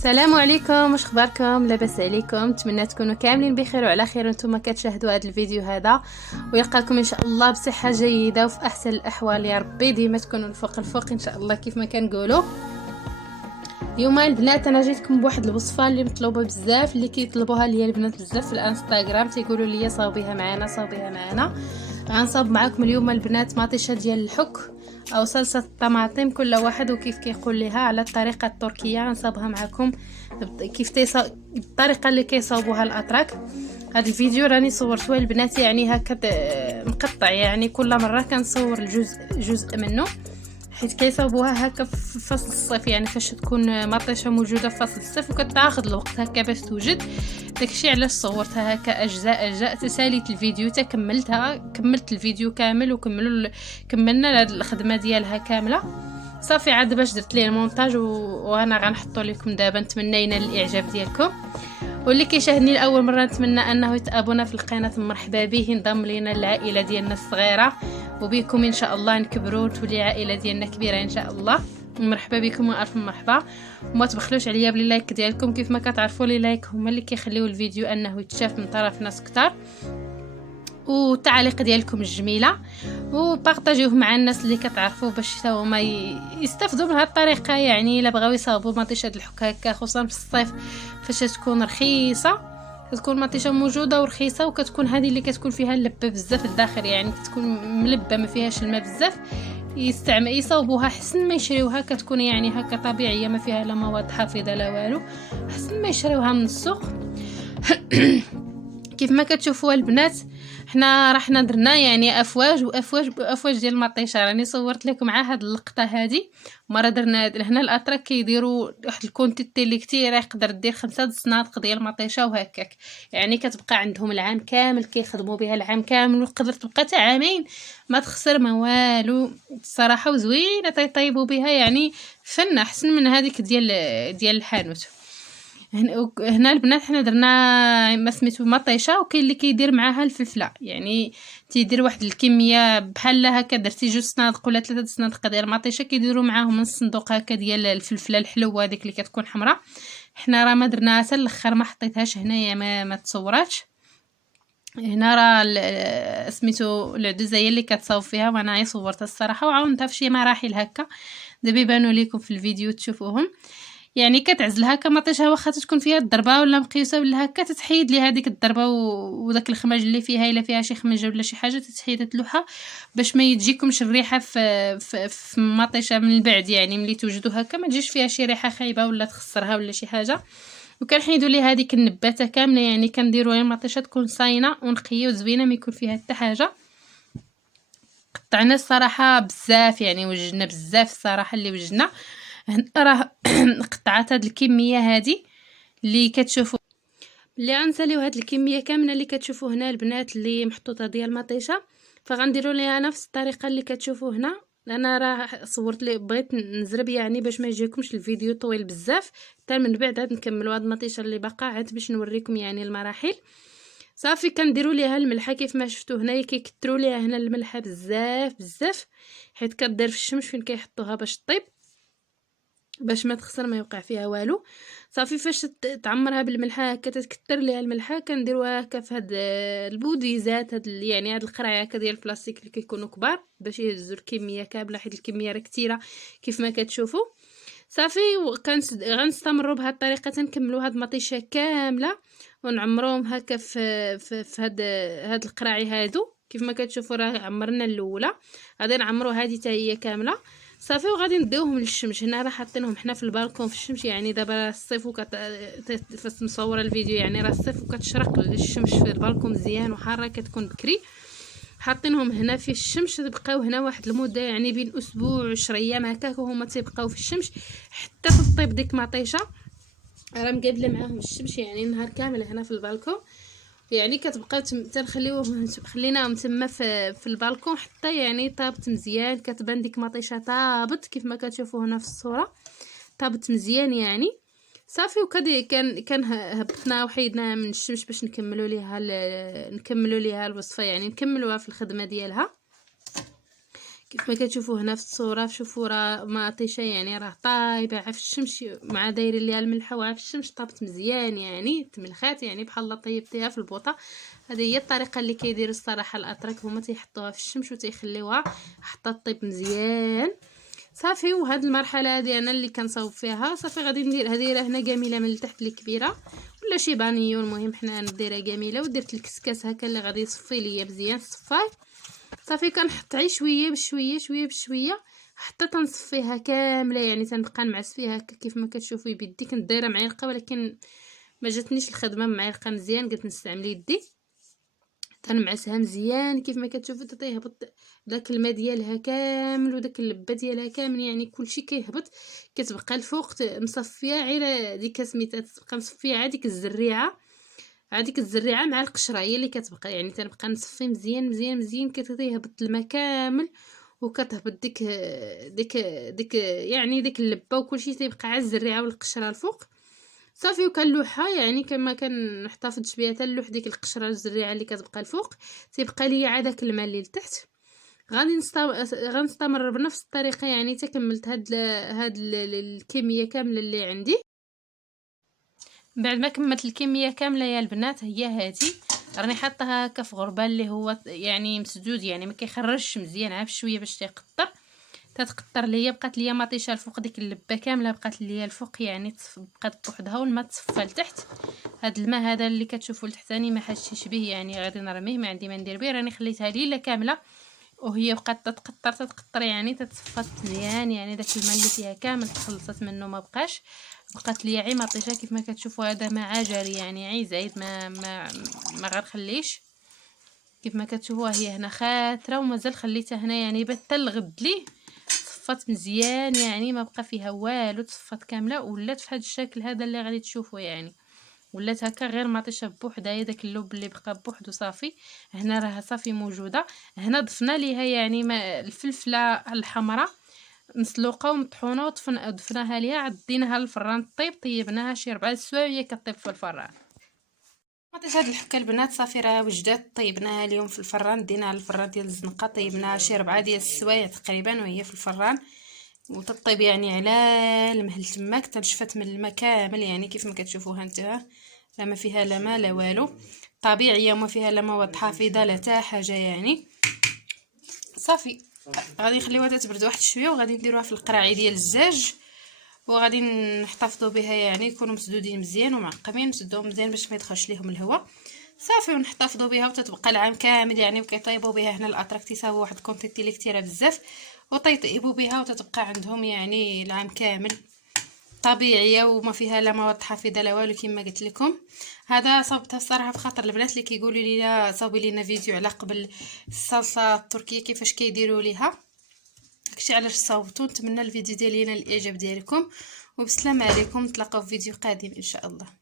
السلام عليكم، واش اخباركم؟ لاباس عليكم؟ نتمنى تكونوا كاملين بخير وعلى خير وانتم كتشاهدوا هذا الفيديو هذا، ويلقاكم ان شاء الله بصحه جيده وفي احسن الاحوال يا ربي. ديما تكونوا الفوق الفوق ان شاء الله كيف ما كنقولوا. اليوم البنات انا جيتكم بواحد الوصفه اللي مطلوبه بزاف، اللي كيطلبوها ليا البنات بزاف في الانستغرام، تيقولوا لي صاوبيها معنا صاوبيها معنا. غنصاوب معكم اليوم البنات مطيشه ديال الحك او صلصه الطماطم، كل واحد وكيف كيقول لها على الطريقه التركيه. غنصاوبها معكم كيف الطريقه اللي كيصاوبوها الاتراك. هذا الفيديو راني صورته البنات يعني هكا مقطع، يعني كل مره كنصور جزء منه، حيت كيصاوبوها هكا في فصل الصيف، يعني فاش تكون مطيشه موجوده في فصل الصيف وكتاخذ الوقت هكا باش توجد. داكشي علاش صورتها هكا اجزاء تساليت الفيديو كملت الفيديو كامل كملنا هاد الخدمه ديالها كامله صافي. عاد باش درت ليه المونتاج وانا غنحطو لكم دابا. نتمنى ينال الاعجاب ديالكم، واللي كيشاهدني لاول مره نتمنى انه يتابونا في القناه، مرحبا به، ينضم لينا العائله ديالنا الصغيره، وبكم ان شاء الله نكبروا وتولي عائله ديالنا كبيره ان شاء الله. مرحبا بكم والف مرحبا، وما تبخلوش عليا باللايك ديالكم. كيف ما كتعرفوا لي لايك هما اللي كيخليو الفيديو انه يتشاف من طرف ناس كتار، والتعاليق ديالكم الجميله وبارطاجيوه مع الناس اللي كتعرفوا باش حتى هما يستافدوا من هذه الطريقه. يعني الا بغاو يصاوبوا مطيشه الحك هكا خصوصا في الصيف فاش تكون رخيصه، كتكون مطيشه موجوده ورخيصه، وكتكون هذه اللي كتكون فيها اللبه بزاف الداخل، يعني كتكون ملبه ما فيهاش الماء بزاف. يصاوبوها حسن ما يشريوها، كتكون يعني هكا طبيعيه ما فيها لا مواد حافظه لا والو، حسن ما يشريوها من السوق. كيف ما كتشوفوا البنات حنا رحنا درنا يعني افواج ديال المطيشه. راني صورت لكم مع هاد اللقطه هادي مره درنا هنا. الاتراك كيديروا واحد الكونتيتي اللي كثيره، يقدر دير 5 صنادق ديال المطيشه وهكاك، يعني كتبقى عندهم العام كامل كيخدموا بها العام كامل، وتقدر تبقى حتى عامين ما تخسر ما والو الصراحه، وزوينه طيبوا بها يعني فن احسن من هذيك ديال الحانوت. هنا البنات حنا درنا ما سميتو مطيشه، وكاين اللي كيدير معاها الفلفله، يعني تيدير واحد الكميه بحال هكا درتي 2 صنادق ولا 3 صنادق ديال المطيشه، كيديروا معاهم من الصندوق هكا ديال الفلفله الحلوه هذيك اللي كتكون حمراء. حنا راه ما درناها حتى الاخر، ما حطيتهاش هنايا، ما تصوراتش. هنا راه سميتو العدوزه هي اللي كتصاوب فيها، وانا صورتها الصراحه وعاونتها في شي مراحل هكا دابا يبانوا لكم في الفيديو تشوفوهم. يعني كتعزلها كمطيشه واخا تكون فيها الضربه ولا مقيوسه ولا هكا، تتحيد لي هذيك الضربه وداك الخماج اللي فيها، الا فيها شي خمجه ولا شي حاجه تتحيد تلوحها باش ما يجيكمش الريحه في المطيشه من البعد. يعني ملي توجدوا هكا ما تجيش فيها شي ريحه خايبه ولا تخسرها ولا شي حاجه. وكنحيدوا لي هذيك النباته كامله، يعني كنديروا لها المطيشه تكون صاينه ونقيه وزوينه ما يكون فيها حتى حاجه. قطعنا الصراحه بزاف، يعني وجدنا بزاف الصراحه اللي وجدنا. راه قطعت هاد الكميه هادي اللي كتشوفوا، اللي غنساليو هاد الكميه كامله اللي كتشوفوا هنا البنات اللي محطوطه ديال المطيشه، فغنديروا ليها نفس الطريقه اللي كتشوفوا هنا. انا راه صورت لي بغيت نزرب يعني باش ما يجيكمش الفيديو طويل بزاف، حتى من بعد عاد نكملوا هاد المطيشه اللي باقا عاد باش نوريكم يعني المراحل. صافي كنديروا ليها الملحه كيف ما شفتوا هنايا، كيكثروا ليها هنا الملحه بزاف حيت كدير في الشمس فين كيحطوها باش طيب، باش ما تخسر ما يوقع فيها والو. صافي فاش تعمرها بالملحه هكا تكثر ليها الملحه، كنديروها هكا في هاد البوديزات هاد يعني هاد القرايه هكا ديال البلاستيك اللي كيكونوا كبار باش يهزوا الكميه كامله، حيت الكميه راه كثيره كيف ما كتشوفوا. صافي غنستمروا بهاد الطريقه تنكملوا هاد المطيشه كامله ونعمروهم هكا في هاد القراعي هادو. كيف ما كتشوفوا راه عمرنا الاولى، غادي نعمروا هذه حتى هي كامله. صافي وغادي نديوهم للشمس. هنا راه حاطينهم حنا في البالكون في الشمس، يعني دابا راه الصيف فاش مصوره الفيديو يعني راه الصيف وكتشرق الشمس في البالكون مزيان وحاره كتكون بكري. حاطينهم هنا في الشمس، تبقاو هنا واحد المده يعني بين اسبوع 10 ايام هكاك وهما تيبقاو في الشمس حتى تطيب ديك مطيشه. راه مقابله معاهم الشمس يعني نهار كامل هنا في البالكون، يعني كتبقاو تنخليوهم خليناهم تما في البالكون حتى يعني طابت مزيان. كتبان ديك مطيشه طابت كيف ما كتشوفوا هنا في الصوره، طابت مزيان يعني. صافي وكدي كان هبطنا وحيدناها من الشمس باش نكملوا ليها الوصفه، يعني نكملوها في الخدمه ديالها. كيف ما كتشوفوا هنا في الصوره، شوفوا راه مطيشه يعني راه طايبه في الشمس مع دايرين ليها الملحه وعا في الشمس طابت مزيان يعني تملخات يعني بحال طيبتيها في البوطه. هذه هي الطريقه اللي كيديروا الصراحه الاتراك، هما تيحطوها في الشمس وتيخليوها حتى طيب مزيان صافي. وهاد المرحله هذه انا اللي كنصاوب فيها صافي. غادي ندير هذه راه هنا جميله من التحت الكبيره ولا شي بانيو، المهم حنا نديرها جميله. ودرت الكسكاس هكا اللي غادي يصفي ليا مزيان صفاي صافي. كنحط غير شويه بشويه شويه بشويه حتى تنصفيها كامله يعني تنبقى نعس فيها هكا كيف ما كتشوفي بيدي. كنت دايره معلقه ولكن ما جاتنيش الخدمه بمعلقه مزيان، قلت نستعمل يدي تنمعسها مزيان كيف ما كتشوفوا حتى يهبط داك الماء ديالها كامل وداك اللبه ديالها كامل يعني كلشي كيهبط. كتبقى الفوق مصفيه غير ديك سميتها، تبقى مصفيه عاديك الزريعه، هذيك الزريعه مع القشره هي اللي كتبقى يعني تنبقى نصفي مزيان مزيان مزيان كتهبط الماء كامل وكتهبط ديك يعني ديك اللبه وكلشي تيبقى على الزريعه والقشره الفوق صافي. وكنلوحها يعني كما كنحتفظ بها تنلوح ديك القشره الزريعه اللي كتبقى الفوق تيبقى ليا عاد داك الماء اللي لتحت. غنستمر بنفس الطريقه يعني تكملت هاد الكميه كامله اللي عندي. بعد ما كملت الكميه كامله يا البنات هي هذه راني حاطها هكا في غربال اللي هو يعني مسدود يعني ما كيخرجش مزيان عا بشويه باش تيقطر. تتقطر ليا بقات ليا مطيشه الفوق ديك اللبه كامله بقات ليا الفوق يعني بقات بوحدها والماء تصفى لتحت. هاد الماء هذا اللي كتشوفوا لتحتاني ما حاشيش به يعني غادي نرميه ما عندي ما ندير به. راني خليتها ليله كامله وهي بقات تتقطر يعني تتصفى مزيان يعني داك الماء اللي فيها كامل تخلصت منه ما بقاش. بقات ليا عي مطيشه كيف ما كتشوفوا هذا ماء جاري يعني عي زايد ما غنخليش. كيف ما كتشوفوها هي هنا خاتره ومازال خليتها هنا يعني حتى الغد ليه صفات مزيان يعني ما بقى فيها والو تصفات كامله ولات في هذا الشكل هذا اللي غادي تشوفوا يعني ولات هكا غير مطيشه بوحدها داك اللب اللي بقى بوحدو صافي. هنا راه صافي موجوده. هنا ضفنا ليها يعني الفلفله الحمراء مسلوقه ومطحونه ضفناها ليها عديناها للفران طيبناها شي 4 سوايع وهي كطيب في الفران. عطيت هاد الحكه البنات صافي راه وجدات طيبناها اليوم في الفران ديناها للفران ديال الزنقه طيبناها شي 4 ديال السوايع تقريبا وهي في الفران وتطيب يعني على المهل تماك تنشفت من الماء كامل يعني كيف ما كتشوفوها نتوما لا ما فيها لا ما لا والو طبيعيه وما فيها لا مواد حافظه لا حتى حاجه يعني صافي. غادي نخليوها تتبرد واحد شويه وغادي نديروها في القراعي ديال الزاج وغادي نحتفظوا بها يعني يكونوا مسدودين مزيان ومعقمين نسدوهم مزيان باش ما يدخلش ليهم الهواء صافي ونحتفظوا بها وتتبقى العام كامل يعني وكيطيبوا بها هنا الاتراك تيساووا واحد الكونتيتي اللي كثيره بزاف وطيطيبوا بها وتتبقى عندهم يعني العام كامل طبيعيه وما فيها لا مواد حافظه لا والو كما قلت لكم. هذا صوبتها الصراحه بخاطر البنات اللي كيقولوا لي لا صاوبي لينا فيديو على قبل الصلصه التركيه كيفاش كيديروا ليها داكشي علاش صاوبتو. نتمنى الفيديو ديالي ينال الاعجاب ديالكم وبسلامه عليكم. نتلاقاو في فيديو قادم ان شاء الله.